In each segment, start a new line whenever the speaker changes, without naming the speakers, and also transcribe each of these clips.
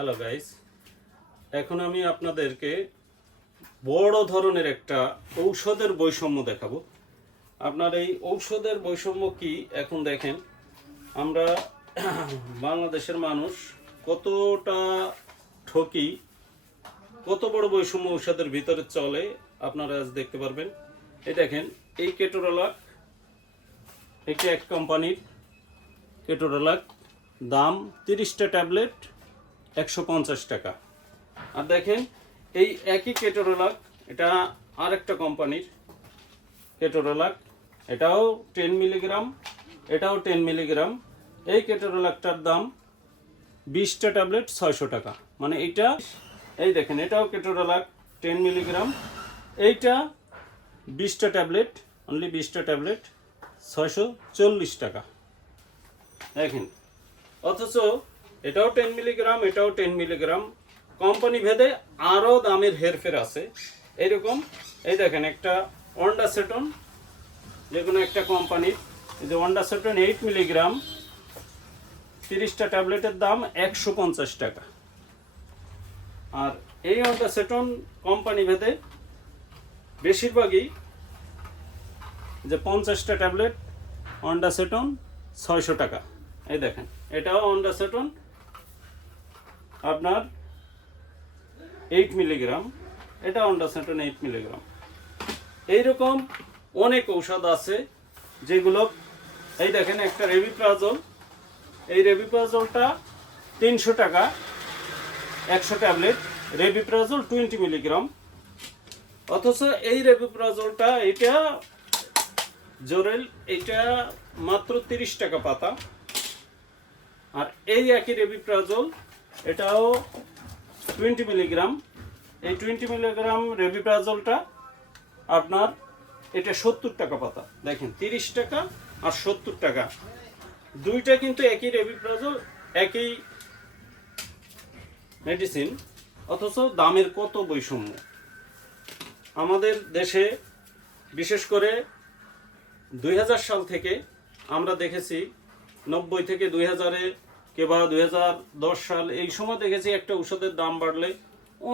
Hello guys এখন আমি আপনাদেরকে বড় ধরনের একটা ঔষধের বৈষম্য দেখাবো। আপনার এই ঔষধের বৈষম্য কি? এখন দেখেন, আমরা বাংলাদেশের মানুষ কতটা ঠকি, কত বড় বৈষম্য ঔষধের ভিতরে চলে, আপনারা আজ দেখতে পারবেন। এই দেখেন, এই কেটোরোলাক, এটি এক কোম্পানির কেটোরোলাক। দাম তিরিশটা ট্যাবলেট একশো পঞ্চাশ টাকা। আর দেখেন, এই একই কেটোরোলাক এটা আরেকটা কোম্পানির কেটোরোলাক এটাও টেন মিলিগ্রাম, এটাও টেন মিলিগ্রাম। এই কেটোরোলাকটার দাম বিশটা ট্যাবলেট ছয়শো টাকা। মানে এইটা, এই দেখেন, এটাও কেটোরোলাক টেন মিলিগ্রাম। এইটা বিশটা ট্যাবলেট অনলি বিশটা ট্যাবলেট, ছয়শো চল্লিশ টাকা। দেখেন, অথচ এটাও টেন মিলিগ্রাম এটাও টেন মিলিগ্রাম কোম্পানি ভেদে আরও দামের হেরফের আছে। এইরকম, এই দেখেন একটা অন্ডাসেটন যে কোনো একটা কোম্পানির। যে অন্ডাসেটন এইট মিলিগ্রাম তিরিশটা ট্যাবলেটের দাম একশো পঞ্চাশ টাকা। আর এই অন্ডাসেটন কোম্পানি ভেদে বেশিরভাগই যে পঞ্চাশটা ট্যাবলেট অন্ডাসেটন ছয়শো টাকা। এই দেখেন, এটাও অন্ডাসেটন আপনার এইট মিলিগ্রাম এটা অন্ডাসেটন এইট মিলিগ্রাম এইরকম অনেক ঔষধ আছে যেগুলো, এই দেখেন একটা রেবিপ্রাজল এই রেবিপ্রাজলটা তিনশো টাকা, একশো ট্যাবলেট। রেবিপ্রাজল টোয়েন্টি মিলিগ্রাম অথচ এই রেবিপ্রাজলটা এটা জোরেল এটা মাত্র তিরিশ টাকা পাতা। আর এই একই রেবিপ্রাজল এটাও টোয়েন্টি মিলিগ্রাম এই টোয়েন্টি মিলিগ্রাম রেবিপ্রাজলটা আপনার, এটা সত্তর টাকা পাতা। দেখেন, তিরিশ টাকা আর সত্তর টাকা। দুইটা কিন্তু একই রেবিপ্রাজল, একই মেডিসিন অথচ দামের কত বৈষম্য। আমাদের দেশে বিশেষ করে দুই হাজার সাল থেকে আমরা দেখেছি, নব্বই থেকে দুই হাজারে কিংবা দুই হাজার দশ সাল, এই সময় দেখেছি একটা ওষুধের দাম বাড়লে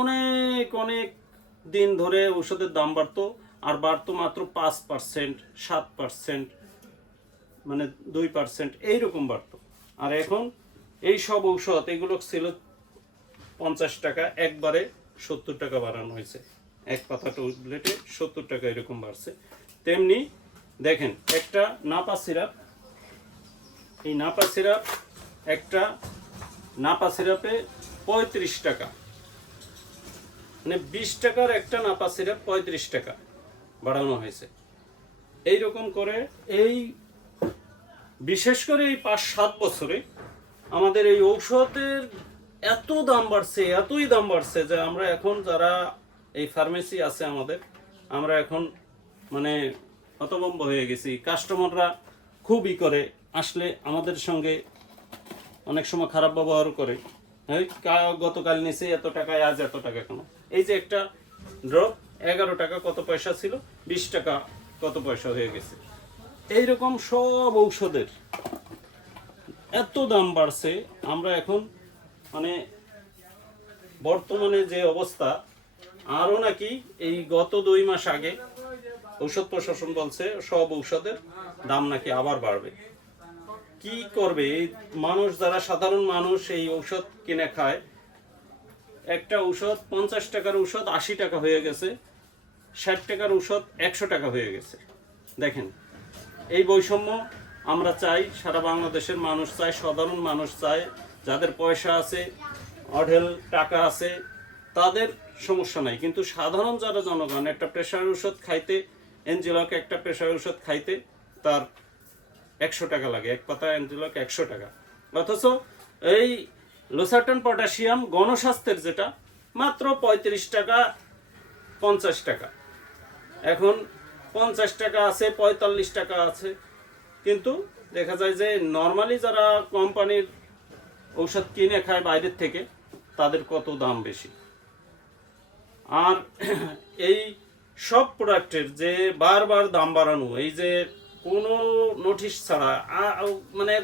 অনেক অনেক দিন ধরে ওষুধের দাম বাড়তো, আর বাড়তো মাত্র পাঁচ পার্সেন্ট সাত পার্সেন্ট মানে দুই পার্সেন্ট এইরকম বাড়তো। আর এখন এই সব ঔষধ, এগুলো ছিল পঞ্চাশ টাকা, একবারে সত্তর টাকা বাড়ানো হয়েছে। এক পাতা ট্যাবলেটে সত্তর টাকা এরকম বাড়ছে। তেমনি দেখেন, একটা নাপা সিরাপ, এই নাপা সিরাপ একটা নাপা সিরাপে পঁয়ত্রিশ টাকা। মানে বিশ টাকার একটা নাপা সিরাপ পঁয়ত্রিশ টাকা বাড়ানো হয়েছে। এই রকম করে এই বিশেষ করে এই পাঁচ সাত বছরে আমাদের এই ঔষধের এত দাম বাড়ছে, এতই দাম বাড়ছে যে আমরা এখন যারা এই ফার্মেসি আছে আমাদের, আমরা এখন মানে হতভম্ব হয়ে গেছি। কাস্টমাররা খুবই করে আসলে আমাদের সঙ্গে অনেক সময় খারাপ ব্যবহার করে। কা- গতকাল নিচে এত টাকায়, আজ এত টাকা কেন? এই যে একটা ড্রপ এগারো টাকা কত পয়সা ছিল? বিশ টাকা কত পয়সা হয়ে গেছে। এইরকম সব ঔষধের এত দাম বাড়ছে। আমরা এখন মানে বর্তমানে যে অবস্থা, আরও নাকি এই গত দুই মাস আগে ঔষধ প্রশাসন বলছে সব ঔষধের দাম নাকি আবার বাড়বে। কি করবে? মানুষ যারা সাধারণ মানুষ এই ঔষধ কিনে খায়, একটা ঔষধ পঞ্চাশ টাকার ঔষধ আশি টাকা হয়ে গেছে, ষাট টাকার ঔষধ একশো টাকা হয়ে গেছে। দেখেন, এই বৈষম্য আমরা চাই, সারা বাংলাদেশের মানুষ চায়, সাধারণ মানুষ চায়, যাদের পয়সা আছে, অঢেল টাকা আছে, তাদের সমস্যা নাই। কিন্তু সাধারণ যারা জনগণ, একটা প্রেশার ওষুধ খাইতে এনজিলক একটা প্রেশার ওষুধ খাইতে, তার একশো টাকা লাগে, এক পাতা অ্যান্টিলক একশো টাকা। অথচ এই লোসার্টন পটাশিয়াম গণস্বাস্থ্যের যেটা, মাত্র পঁয়ত্রিশ টাকা, পঞ্চাশ টাকা। এখন পঞ্চাশ টাকা আছে, পঁয়তাল্লিশ টাকা আছে। কিন্তু দেখা যায় যে নর্মালি যারা কোম্পানির ঔষধ কিনে খায় বাইরের থেকে, তাদের কত দাম বেশি? আর এই সব প্রোডাক্টের যে বারবার দাম বাড়ানো, এই যে কোনো নোটিশ ছাড়া মানে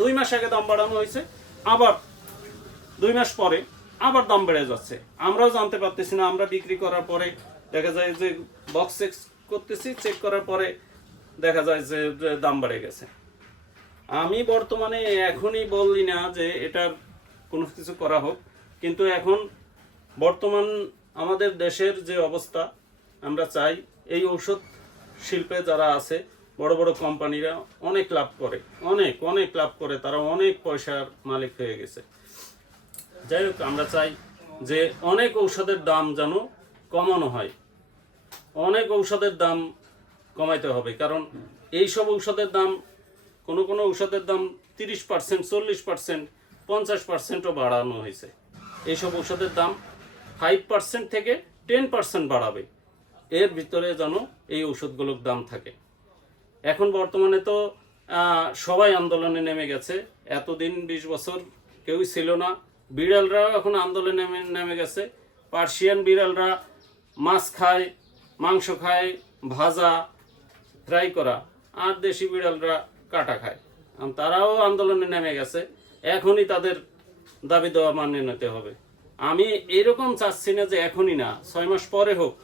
দুই মাস আগে দাম বাড়ানো হয়েছে, আবার দুই মাস পরে আবার দাম বেড়ে যাচ্ছে। আমরাও জানতে পারতেছি না, আমরা বিক্রি করার পরে দেখা যায় যে বক্স চেক করতেছি চেক করার পরে দেখা যায় যে দাম বেড়ে গেছে। আমি বর্তমানে এখনই বললি না যে এটা কোনো কিছু করা হোক, কিন্তু এখন বর্তমান আমাদের দেশের যে অবস্থা, আমরা চাই এই ঔষধ শিল্পে যারা আছে বড় বড় কোম্পানিরা অনেক লাভ করে, অনেক অনেক লাভ করে, তারা অনেক পয়সার মালিক হয়ে গেছে। যাই হোক, আমরা চাই যে অনেক ঔষধের দাম যেন কমানো হয়। অনেক ঔষধের দাম কমাইতে হবে, কারণ এই সব ঔষধের দাম, কোনো কোনো ঔষধের দাম তিরিশ পার্সেন্ট, চল্লিশ পার্সেন্ট, পঞ্চাশ পার্সেন্টও বাড়ানো হয়েছে। এইসব ঔষধের দাম ফাইভ পার্সেন্ট থেকে টেন পার্সেন্ট বাড়াবে। এর ভিতরে যেন এই ঔষধগুলোর দাম থাকে। এখন বর্তমানে তো সবাই আন্দোলনে নেমে গেছে। এতদিন বিশ বছর কেউই ছিল না। বিড়ালরাও এখন আন্দোলনে নেমে নেমে গেছে। পার্সিয়ান বিড়ালরা মাছ খায়, মাংস খায়, ভাজা, ফ্রাই করা, আর দেশি বিড়ালরা কাটা খায়। তারাও আন্দোলনে নেমে গেছে। এখনই তাদের দাবি দেওয়া মানিয়ে নিতে হবে। আমি এরকম চাচ্ছি না যে এখনই না, ছয় মাস পরে হোক।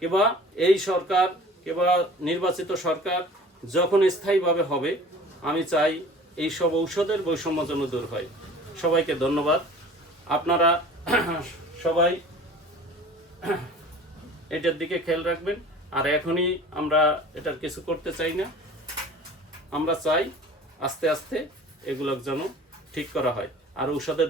কিংবা এই সরকার, কিংবা নির্বাচিত সরকার যখন স্থায়ীভাবে হবে, আমি চাই এই সব ঔষধের বৈষম্য যেন দূর হয়। সবাইকে ধন্যবাদ। আপনারা সবাই এটার দিকে খেয়াল রাখবেন। আর এখনই আমরা এটার কিছু করতে চাই না। আমরা চাই আস্তে আস্তে এগুলো যেন ঠিক করা হয়। আর ঔষধের